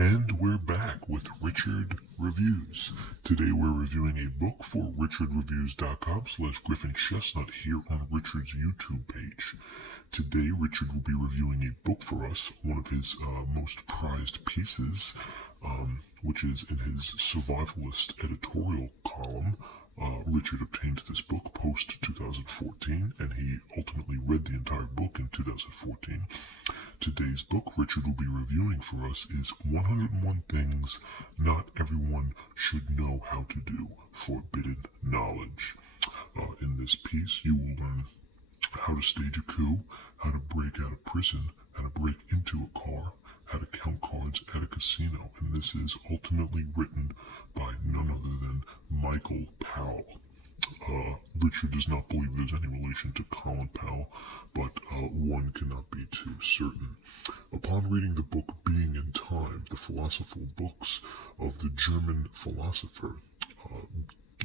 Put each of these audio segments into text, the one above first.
And we're back with Richard Reviews. Today we're reviewing a book for richardreviews.com/Griffin Chestnut here on Richard's YouTube page. Today Richard will be reviewing a book for us, one of his most prized pieces, which is in his survivalist editorial column. Richard obtained this book post-2014, and he ultimately read the entire book in 2014. Today's book Richard will be reviewing for us is 101 Things Not Everyone Should Know How to Do, Forbidden Knowledge. In this piece, you will learn how to stage a coup, how to break out of prison, how to break into a car, how to count cards at a casino, and this is ultimately written by none other than Michael Powell. Richard does not believe there's any relation to Colin Powell, but one cannot be too certain. Upon reading the book Being in Time, the philosophical books of the German philosopher,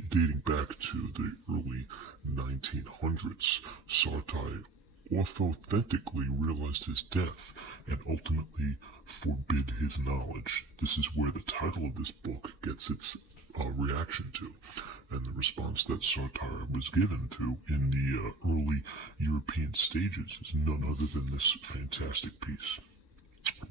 dating back to the early 1900s, Sartre authentically realized his death and ultimately forbid his knowledge. This is where the title of this book gets its reaction to, and the response that Sartre was given to in the early European stages is none other than this fantastic piece.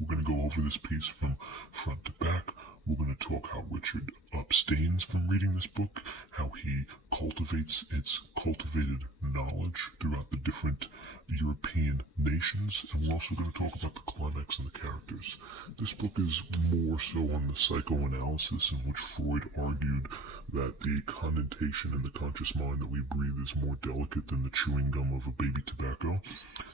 We're going to go over this piece from front to back. We're going to talk how Richard abstains from reading this book, how he cultivates its cultivated knowledge throughout the different European nations, and we're also going to talk about the climax and the characters. This book is more so on the psychoanalysis, in which Freud argued that the condentation in the conscious mind that we breathe is more delicate than the chewing gum of a baby tobacco.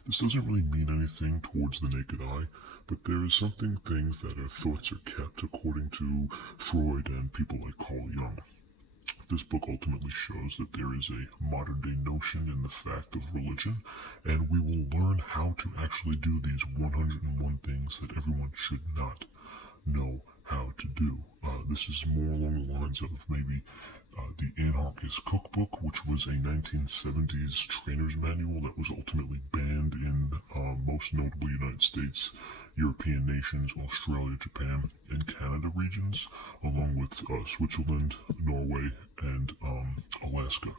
This doesn't really mean anything towards the naked eye, but there is something things that our thoughts are kept, according to Freud and people like Carl Jung. This book ultimately shows that there is a modern-day notion in the fact of religion, and we will learn how to actually do these 101 things that everyone should not know how to do. This is more along the lines of maybe the Anarchist Cookbook, which was a 1970s trainer's manual that was ultimately banned in most notably United States, European nations, Australia, Japan, and Canada regions, along with Switzerland, Norway, and Alaska.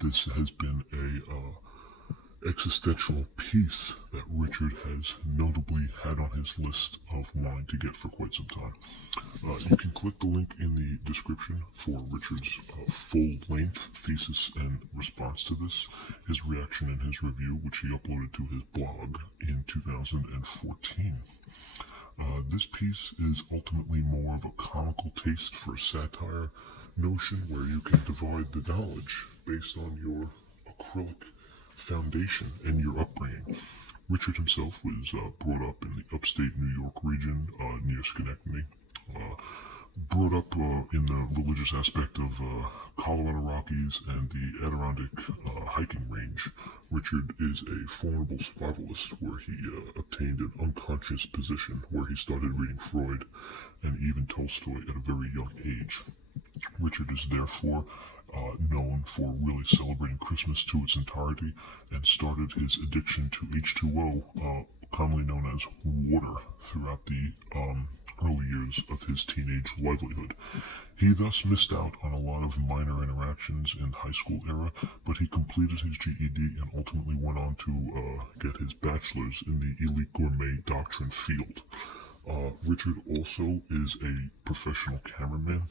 This has been a existential piece that Richard has notably had on his list of wanting to get for quite some time. You can click the link in the description for Richard's full-length thesis and response to this, his reaction and his review, which he uploaded to his blog in 2014. This piece is ultimately more of a comical taste for a satire notion where you can divide the knowledge based on your acrylic foundation and your upbringing. Richard himself was brought up in the upstate New York region near Schenectady. Brought up in the religious aspect of Colorado Rockies and the Adirondack hiking range. Richard is a formidable survivalist where he obtained an unconscious position where he started reading Freud and even Tolstoy at a very young age. Richard is therefore known for really celebrating Christmas to its entirety and started his addiction to H2O, commonly known as water, throughout the early years of his teenage livelihood. He thus missed out on a lot of minor interactions in the high school era, but he completed his GED and ultimately went on to get his bachelor's in the elite gourmet doctrine field. Richard also is a professional cameraman,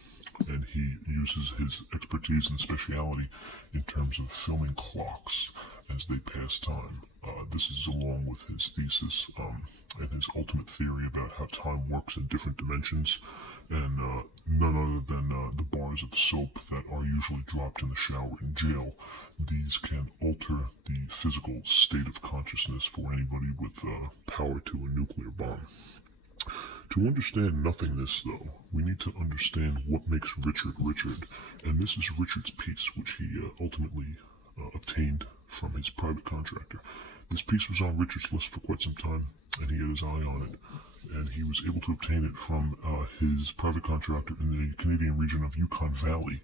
and he uses his expertise and speciality in terms of filming clocks as they pass time. This is along with his thesis and his ultimate theory about how time works in different dimensions, and none other than the bars of soap that are usually dropped in the shower in jail. These can alter the physical state of consciousness for anybody with power to a nuclear bomb. To understand nothingness, though, we need to understand what makes Richard Richard, and this is Richard's piece, which he ultimately obtained from his private contractor. This piece was on Richard's list for quite some time, and he had his eye on it, and he was able to obtain it from his private contractor in the Canadian region of Yukon Valley,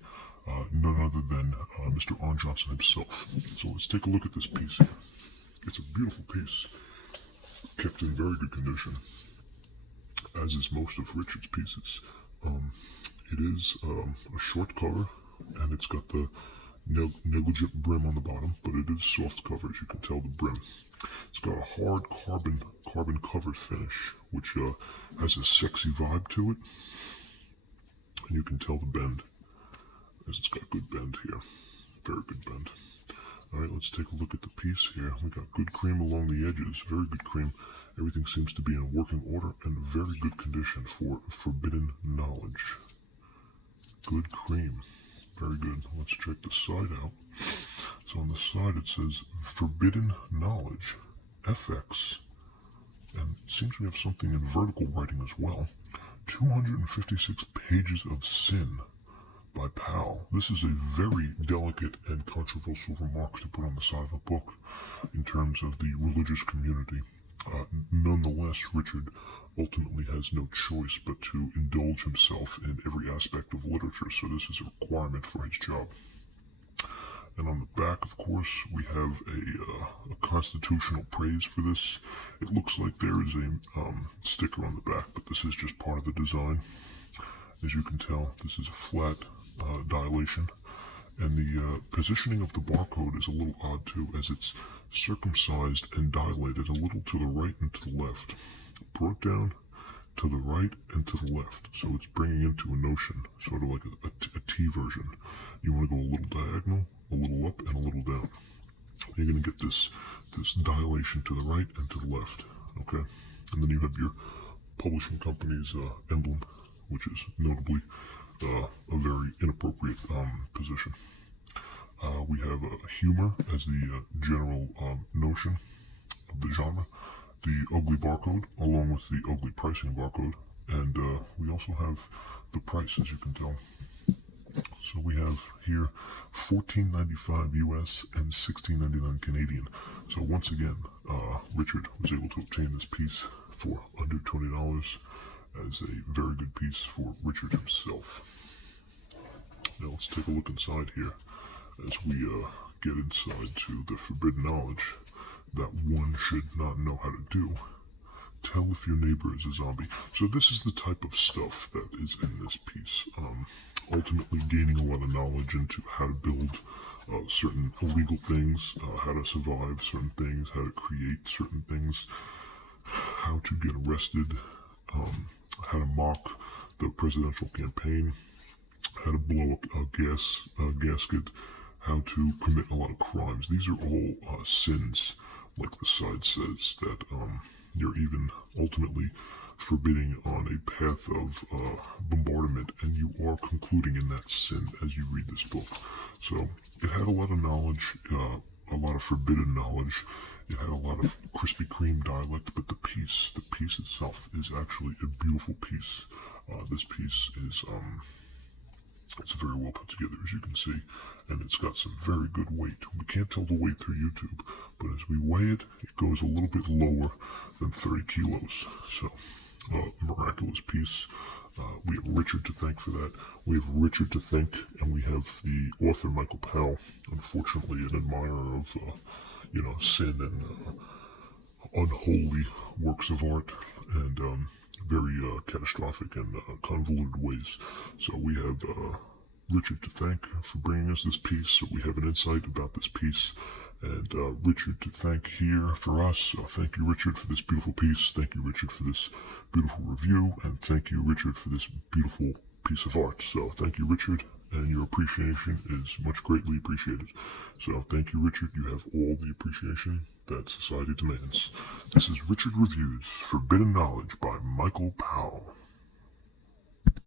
none other than Mr. Arn Johnson himself. So let's take a look at this piece here. It's a beautiful piece, kept in very good condition. as is most of Richard's pieces. It is a short cover, and it's got the negligent brim on the bottom, but it is soft cover, as you can tell the brim. It's got a hard carbon cover finish, which has a sexy vibe to it, and you can tell the bend, as it's got good bend here, very good bend. Alright, let's take a look at the piece here. We got good cream along the edges, very good cream. Everything seems to be in working order and very good condition for forbidden knowledge. Good cream, very good. Let's check the side out. So on the side it says Forbidden Knowledge, FX, and it seems we have something in vertical writing as well. 256 pages of sin by Powell. This is a very delicate and controversial remark to put on the side of a book in terms of the religious community. Nonetheless, Richard ultimately has no choice but to indulge himself in every aspect of literature, so this is a requirement for his job. And on the back, of course, we have a constitutional praise for this. It looks like there is a sticker on the back, but this is just part of the design. As you can tell, this is a flat dilation, and the positioning of the barcode is a little odd too, as it's circumcised and dilated a little to the right and to the left, brought down to the right and to the left, so it's bringing into a notion, sort of like a T version. You want to go a little diagonal, a little up, and a little down. You're going to get this dilation to the right and to the left, okay? And then you have your publishing company's emblem, which is notably a very inappropriate position. We have humor as the general notion of the genre, the ugly barcode, along with the ugly pricing barcode, and we also have the price, as you can tell. So we have here $14.95 US and $16.99 Canadian. So once again, Richard was able to obtain this piece for under $20 as a very good piece for Richard himself. Now let's take a look inside here as we get inside to the forbidden knowledge that one should not know how to do. Tell if your neighbor is a zombie. So this is the type of stuff that is in this piece. Ultimately gaining a lot of knowledge into how to build certain illegal things, how to survive certain things, how to create certain things, how to get arrested, how to mock the presidential campaign, how to blow up a gasket, how to commit a lot of crimes. These are all sins, like the side says, that you're even ultimately forbidding on a path of bombardment, and you are concluding in that sin as you read this book. So it had a lot of knowledge, a lot of forbidden knowledge. It had a lot of Krispy Kreme dialect, but the piece itself is actually a beautiful piece. This piece is it's very well put together, as you can see, and it's got some very good weight. We can't tell the weight through YouTube, but as we weigh it, it goes a little bit lower than 30 kilos. So, miraculous piece. We have Richard to thank for that. We have Richard to thank, and we have the author, Michael Powell, unfortunately an admirer of, sin and unholy works of art, and very catastrophic and convoluted ways. So we have Richard to thank for bringing us this piece, so we have an insight about this piece, and Richard to thank here for us. Thank you, Richard, for this beautiful piece. Thank you, Richard, for this beautiful review, and thank you, Richard, for this beautiful piece of art. So thank you, Richard, and your appreciation is much greatly appreciated. So thank you, Richard. You have all the appreciation that society demands. This is Richard Reviews Forbidden Knowledge by Michael Powell.